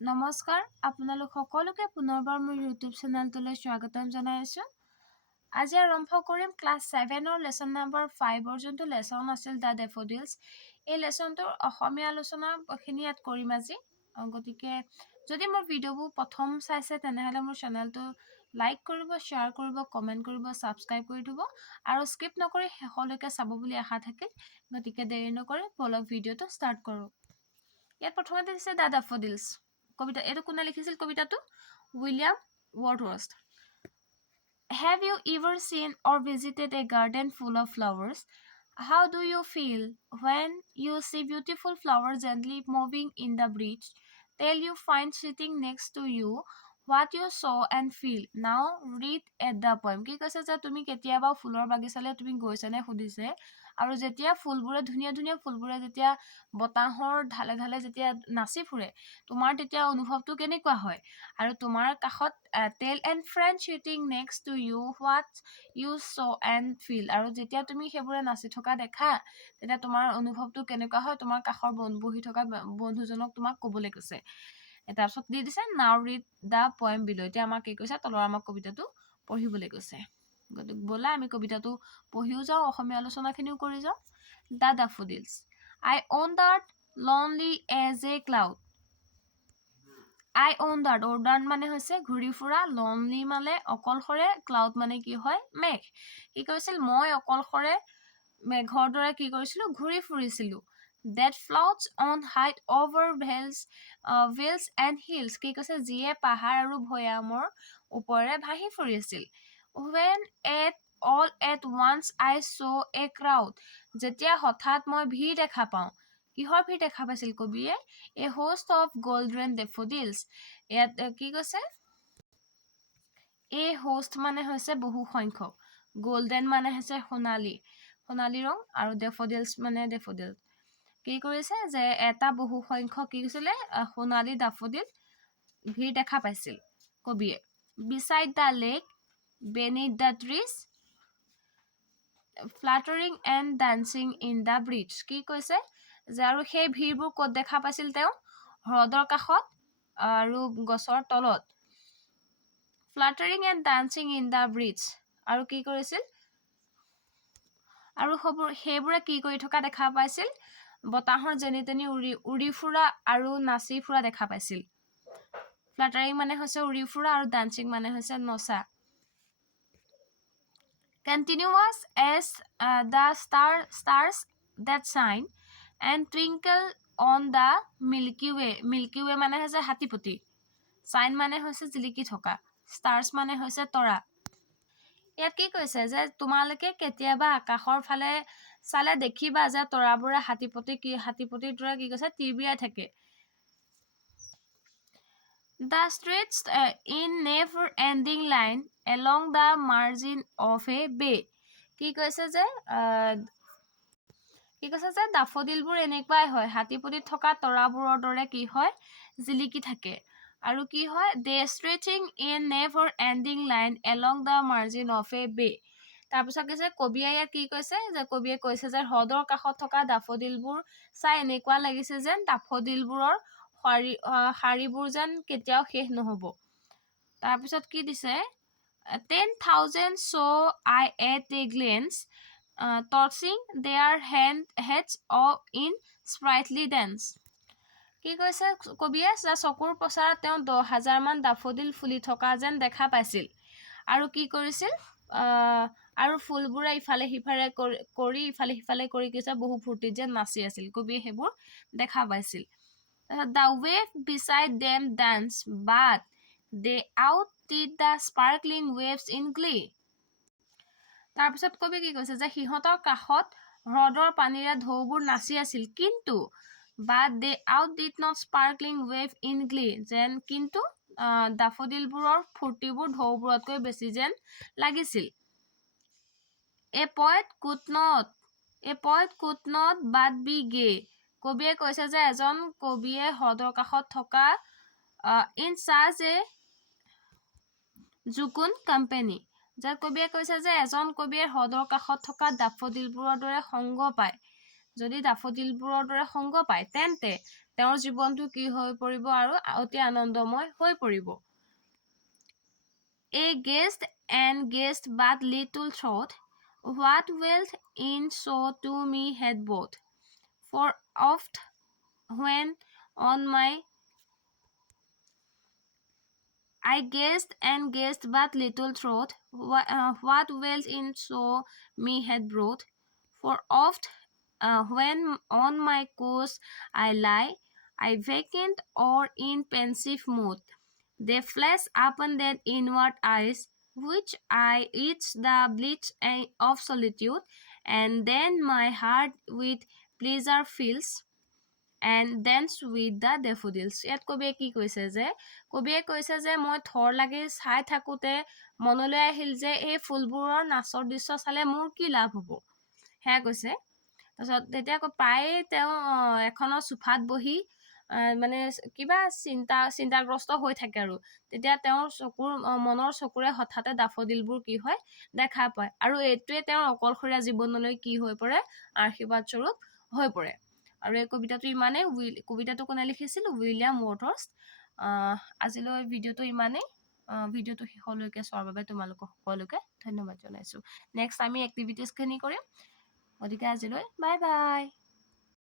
নমস্কাৰ, আপোনালোক সকলোকে পুনৰবাৰ মোৰ ইউটিউব চেনেলটোলৈ স্বাগতম জনাইছোঁ আজি আৰম্ভ কৰিম ক্লাছ ছেভেনৰ লেচন নাম্বাৰ ফাইভৰ যোনটো লেচন আছিল দ্য ডেফডিলছ। এই লেচনটোৰ অসমীয়া আলোচনাখিনি ইয়াত কৰিম আজি। গতিকে যদি মোৰ ভিডিঅ'বোৰ প্ৰথম চাইছে, তেনেহ'লে মোৰ চেনেলটো লাইক কৰিব, শ্বেয়াৰ কৰিব, কমেণ্ট কৰিব, ছাবস্ক্ৰাইব কৰি থ'ব আৰু স্কিপ নকৰি শেষলৈকে চাব বুলি আশা থাকিল। গতিকে দেৰি নকৰি বলক ভিডিঅ'টো ষ্টাৰ্ট কৰোঁ। ইয়াত প্ৰথমতে দিছে দ্য ডেফডিলছ। কবিতা এইটো কোনে লিখিছিল কবিতাটো William Wordsworth Have you ever seen or visited a garden full of flowers? How do you feel when you see beautiful flowers gently moving in the breeze? Tell you find sitting next to you what you saw and feel. Now read at the poem. কি কৈছে যে তুমি কেতিয়াবা ফুলৰ বাগিচালৈ তুমি গৈছানে সুধিছে আৰু যেতিয়া ফুলবোৰে ধুনীয়া ধুনীয়া ফুলবোৰে যেতিয়া বতাহৰ ঢালে ঢালে যেতিয়া নাচি ফুৰে তোমাৰ তেতিয়া অনুভৱটো কেনেকুৱা হয়? আৰু তোমাৰ কাষত tell and friend sitting next to you what you saw' and feel আৰু যেতিয়া তুমি সেইবোৰে নাচি থকা দেখা তেতিয়া তোমাৰ অনুভৱটো কেনেকুৱা হয়? তোমাৰ কাষৰ বহি থকা বন্ধুজনক তোমাক ক'বলৈ কৈছে। তাৰপিছত দি দিছে নাও ৰিড দ্য পইম বিলো এতিয়া আমাক কি কৈছে? তলৰ আমাক কবিতাটো পঢ়িবলৈ কৈছে। ব'লা আমি কবিতাটো পঢ়িও যাওঁ অসমীয়া আলোচনাখিনিও কৰি যাওঁ। The daffodils I wandered lonely as a cloud I wandered wander মানে হৈছে ঘূৰি ফুৰা লনলি মানে অকলশৰে ক্লাউড মানে কি হয়? মেঘ। কি কৰিছিল মই অকলশৰে মেঘৰ দৰে কি কৰিছিলোঁ? ঘূৰি ফুৰিছিলোঁ। That floats on high over vales vales and hills কি কৈছে যিয়ে পাহাৰ আৰু ভৈয়ামৰ ওপৰেৰে ভাহি ফুৰিছিল। When at all at once I saw' a crowd যেতিয়া হঠাৎ মই ভিৰ দেখা পাওঁ। কিহৰ ভিৰ দেখা পাইছিল কবিয়ে? A host of golden daffodils ইয়াত কি কৈছে? এই হোষ্ট মানে হৈছে বহু সংখ্যক। গল্ডেন মানে হৈছে সোণালী। সোণালী ৰং আৰু ডেফডিলছ মানে ডেফডিল কি কৰিছে যে এটা বহু সংখ্যক কি কৈছিলে? সোণালী ডাফডিল ভিৰ দেখা পাইছিল কবিয়ে। Beside the lake beneath the trees fluttering and dancing in the breeze কি কৈছে? যে আৰু সেই ভিৰবোৰ ক'ত দেখা পাইছিল তেওঁ? হ্ৰদৰ কাষত আৰু গছৰ তলত। Fluttering and dancing in the breeze আৰু কি কৰিছিল? আৰু সেইবোৰ সেইবোৰে কি কৰি থকা দেখা পাইছিল? বতাহৰ যেনি তেনি উৰি উৰি ফুৰা আৰু নাচি ফুৰা দেখা পাইছিল। ফ্লাটাৰিং মানে হৈছে উৰি ফুৰা আৰু ডান্সিং মানে হৈছে নচা। Continuous as uh, the star stars that shine and twinkle on the milky way milky way মানে হৈছে হাতীপতি। চাইন মানে হৈছে জিলিকি থকা। ষ্টাৰ্ছ মানে হৈছে তৰা। ইয়াত কি কৈছে যে তোমালোকে কেতিয়াবা আকাশৰ ফালে চালে দেখিবা যে তৰাবোৰে হাতীপতি কি হাতীপতিৰ দৰে কি কৈছে তিৰবিৰাই থাকে। The stretch in never ending line along the margin of a bay কি কৈছে যে কি কৈছে যে ডাফডিলবোৰ এনেকুৱাই হয়। হাতীপতিত থকা তৰাবোৰৰ দৰে কি হয়? জিলিকি থাকে। আৰু কি হয়? They stretching in never ending line along the margin of a bay তাৰপিছত কৈছে? কবিয়ে ইয়াত কি কৈছে? যে কবিয়ে কৈছে যে হ্ৰদৰ কাষত থকা ডাফডিলবোৰ চাই এনেকুৱা লাগিছে যেন ডাফডিলবোৰৰ শাৰী শাৰীবোৰ যেন কেতিয়াও শেষ নহ'ব। তাৰপিছত কি দিছে? Ten thousand saw' I a glance tossing their hand heads of in sprightly dance কি কৈছে কবিয়ে? যে চকুৰ প্ৰচাৰত তেওঁ দহ হাজাৰমান ডাফডিল ফুলি থকা যেন দেখা পাইছিল। আৰু কি কৰিছিল? আৰু ফুলবোৰে ইফালে সিফালে কৰি ইফালে সিফালে কৰি কৈছে? বহু ফূৰ্তিত যেন নাচি আছিল। কবিয়ে সেইবোৰ দেখা পাইছিল। The wave beside them dance but they outdid the sparkling waves in glee তাৰপিছত কবি কি কৈছে যে সিহঁতৰ কাষত হ্ৰদৰ পানীৰে ঢৌবোৰ নাচি আছিল কিন্তু but they outdid not sparkling wave in glee যেন কিন্তু ডাফডিলবোৰৰ ফূৰ্তিবোৰ ঢৌবোৰতকৈ বেছি যেন লাগিছিল। A poet could not a poet could not but be gay কবিয়ে কৈছে যে এজন কবিয়ে হ্ৰদৰ কাষত থকা ইন চাৰ্জ এ জুকুন কোম্পেনী যে কবিয়ে কৈছে যে এজন কবিয়ে হ্ৰদৰ কাষত থকা ডাফডিলবোৰৰ দৰে সংগ পায় যদি ডাফডিলবোৰৰ দৰে সংগ পায়, তেন্তে তেওঁৰ জীৱনটো কি হৈ পৰিব আৰু অতি আনন্দময় হৈ পৰিব A guest and guest but little thought, what wealth in so to me had bought. For oft when on my I guessed and guessed but little thought what, uh, what wealth in so me had brought. For oft uh, when on my course I lie, I vacant or in pensive mood. They flash upon that inward eyes, which I each the bleach of solitude, and then my heart with pleasure fills. And dance with the daffodils ইয়াত কবিয়ে কি কৈছে যে কবিয়ে কৈছে যে মই থৰ লাগি চাই থাকোঁতে মনলৈ আহিল যে এই ফুলবোৰৰ নাচৰ দৃশ্য চালে মোৰ কি লাভ হ'ব? সেয়া কৈছে। তাৰপিছত তেতিয়া প্ৰায়ে তেওঁ এখনৰ চোফাত বহি মানে কিবা চিন্তা চিন্তাগ্ৰস্ত হৈ থাকে আৰু। তেতিয়া তেওঁৰ চকুৰ মনৰ চকুৰে হঠাতে ডাফদিলবোৰ কি হয় দেখা পায়। আৰু এইটোৱে তেওঁৰ অকলশৰীয়া জীৱনলৈ কি হৈ পৰে? আশীৰ্বাদ স্বৰূপ হৈ পৰে। আৰু এই কবিতাটো ইমানেই, উইল, কবিতাটো কোনে লিখিছিল? William Wordsworth. আজিলৈ ভিডিঅ'টো ইমানেই। ভিডিঅ'টো শেষলৈকে চোৱাৰ বাবে তোমালোকক সকলোকে ধন্যবাদ জনাইছোঁ। নেক্সট আমি এক্টিভিটিজখিনি কৰিম। গতিকে আজিলৈ বাই বাই